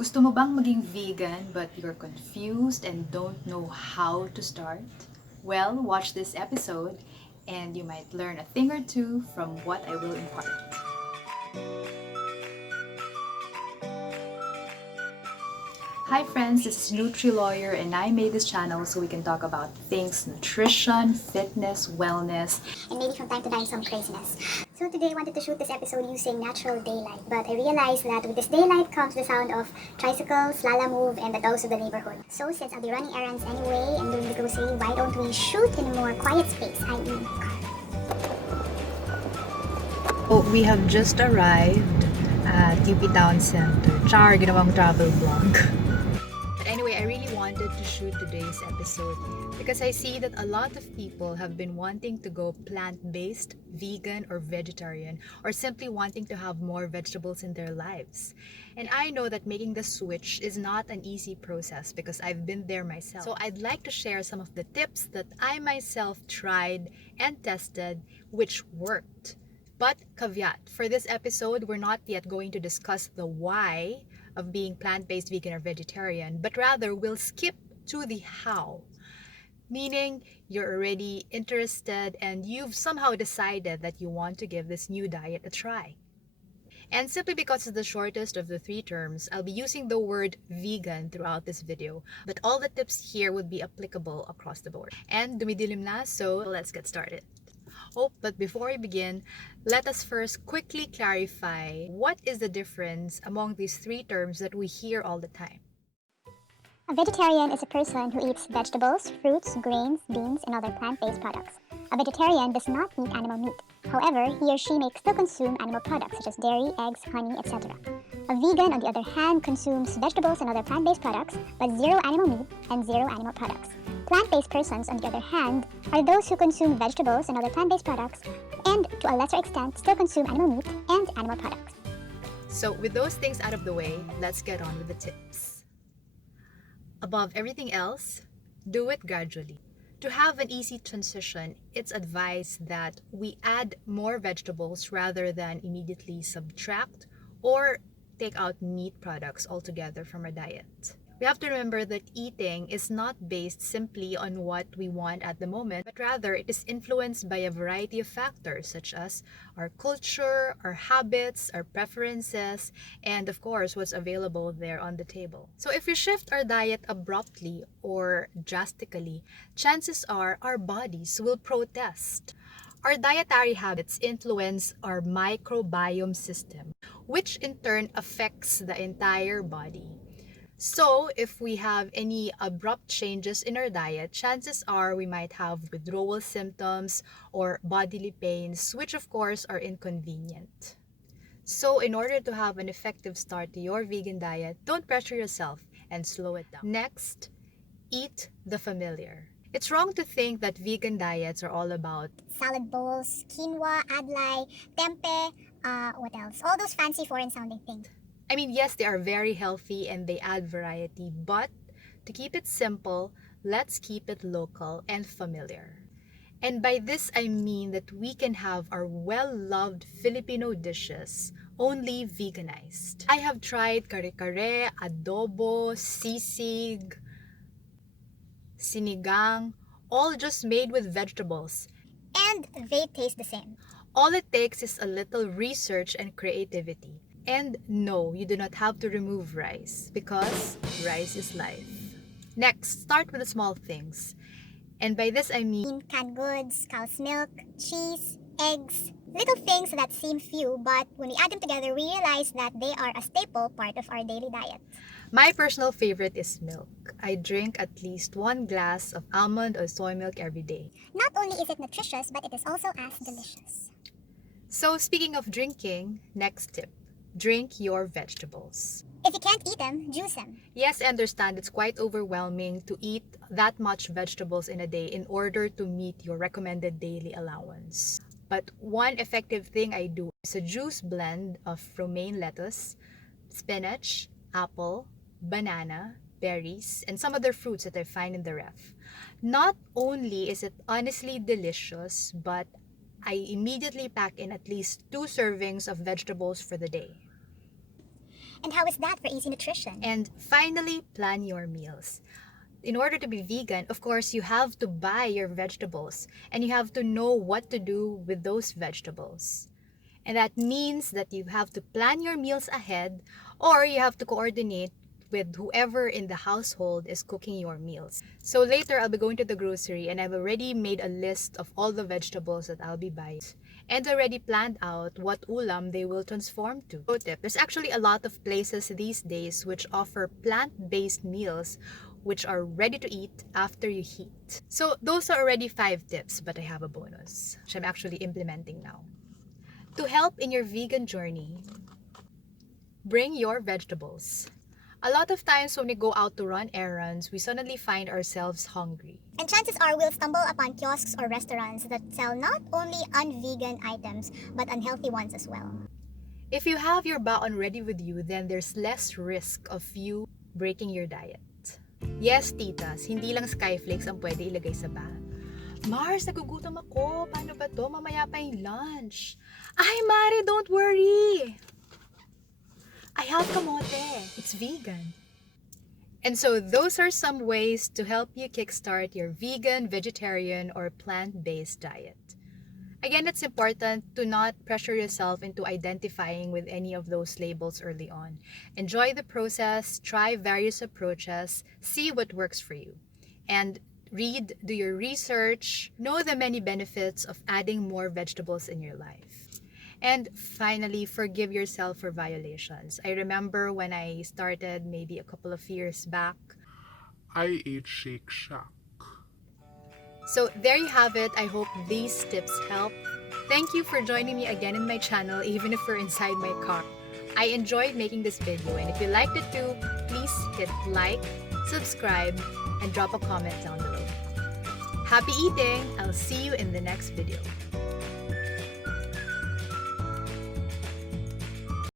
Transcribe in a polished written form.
Gusto mo bang maging vegan but you're confused and don't know how to start? Well, watch this episode and you might learn a thing or two from what I will impart. Hi friends, this is Nutri Lawyer and I made this channel so we can talk about things nutrition, fitness, wellness, and maybe from time to time some craziness. So today I wanted to shoot this episode using natural daylight, but I realized that with this daylight comes the sound of tricycles, Lala Move, and the dogs of the neighborhood. So since I'll be running errands anyway and doing the grocery, why don't we shoot in a more quiet space, i.e. my car. Oh, we have just arrived at UP Town Center. Char, ginawang travel vlog. But anyway, I really wanted to shoot today's episode because I see that a lot of people have been wanting to go plant-based, vegan, or vegetarian, or simply wanting to have more vegetables in their lives. And I know that making the switch is not an easy process because I've been there myself. So I'd like to share some of the tips that I myself tried and tested, which worked. But caveat, for this episode, we're not yet going to discuss the why of being plant-based, vegan, or vegetarian, but rather we'll skip to the how. Meaning you're already interested and you've somehow decided that you want to give this new diet a try. And simply because it's the shortest of the three terms, I'll be using the word vegan throughout this video, but all the tips here would be applicable across the board. And dumidilim na, so let's get started. Oh, but before we begin, let us first quickly clarify what is the difference among these three terms that we hear all the time. A vegetarian is a person who eats vegetables, fruits, grains, beans, and other plant-based products. A vegetarian does not eat animal meat. However, he or she may still consume animal products such as dairy, eggs, honey, etc. A vegan, on the other hand, consumes vegetables and other plant-based products, but zero animal meat and zero animal products. Plant-based persons, on the other hand, are those who consume vegetables and other plant-based products, and to a lesser extent, still consume animal meat and animal products. So with those things out of the way, let's get on with the tips. Above everything else, do it gradually. To have an easy transition, it's advised that we add more vegetables rather than immediately subtract or take out meat products altogether from our diet. We have to remember that eating is not based simply on what we want at the moment, but rather it is influenced by a variety of factors such as our culture, our habits, our preferences, and of course what's available there on the table. So if we shift our diet abruptly or drastically, chances are our bodies will protest. Our dietary habits influence our microbiome system, which in turn affects the entire body. So, if we have any abrupt changes in our diet, chances are we might have withdrawal symptoms or bodily pains, which of course are inconvenient. So, in order to have an effective start to your vegan diet, don't pressure yourself and slow it down. Next, eat the familiar. It's wrong to think that vegan diets are all about Salad bowls, quinoa, adlai, tempeh, what else? All those fancy foreign sounding things. I mean, yes, they are very healthy and they add variety, but to keep it simple, let's keep it local and familiar. And by this, I mean that we can have our well-loved Filipino dishes only veganized. I have tried kare-kare, adobo, sisig, sinigang, all just made with vegetables. And they taste the same. All it takes is a little research and creativity. And no, you do not have to remove rice because rice is life. Next, start with the small things. And by this I mean Canned goods, cow's milk, cheese, eggs, little things that seem few, but when we add them together, we realize that they are a staple part of our daily diet. my personal favorite is milk. I drink at least 1 glass of almond or soy milk every day. Not only is it nutritious, but it is also as delicious. So speaking of drinking, next tip. Drink your vegetables. If you can't eat them, juice them. Yes, I understand it's quite overwhelming to eat that much vegetables in a day in order to meet your recommended daily allowance. But one effective thing I do is a juice blend of romaine lettuce, spinach, apple, banana, berries, and some other fruits that I find in the ref. Not only is it honestly delicious, but I immediately pack in at least 2 servings of vegetables for the day. And how is that for easy nutrition? And finally, plan your meals. In order to be vegan, of course, you have to buy your vegetables and you have to know what to do with those vegetables. And that means that you have to plan your meals ahead, or you have to coordinate with whoever in the household is cooking your meals. So later, I'll be going to the grocery and I've already made a list of all the vegetables that I'll be buying and already planned out what ulam they will transform to. Pro tip, there's actually a lot of places these days which offer plant-based meals which are ready to eat after you heat. So those are already 5 tips, but I have a bonus, which I'm actually implementing now. To help in your vegan journey, bring your vegetables. A lot of times when we go out to run errands, we suddenly find ourselves hungry. And chances are we'll stumble upon kiosks or restaurants that sell not only un-vegan items, but unhealthy ones as well. If you have your baon ready with you, then there's less risk of you breaking your diet. Yes, titas, hindi lang skyflakes ang pwede ilagay sa ba. Mars, nagugutom ako. Paano ba to? Mamaya pa yung lunch. Ay, Mari, don't worry. I have kamote. It's vegan. And so those are some ways to help you kickstart your vegan, vegetarian, or plant-based diet. Again, it's important to not pressure yourself into identifying with any of those labels early on. Enjoy the process, try various approaches, see what works for you. And read, do your research, know the many benefits of adding more vegetables in your life. And finally, forgive yourself for violations. I remember when I started maybe a couple of years back, I ate Shake Shack. So there you have it. I hope these tips help. Thank you for joining me again in my channel, even if you're inside my car. I enjoyed making this video, and if you liked it too, please hit like, subscribe, and drop a comment down below. Happy eating! I'll see you in the next video.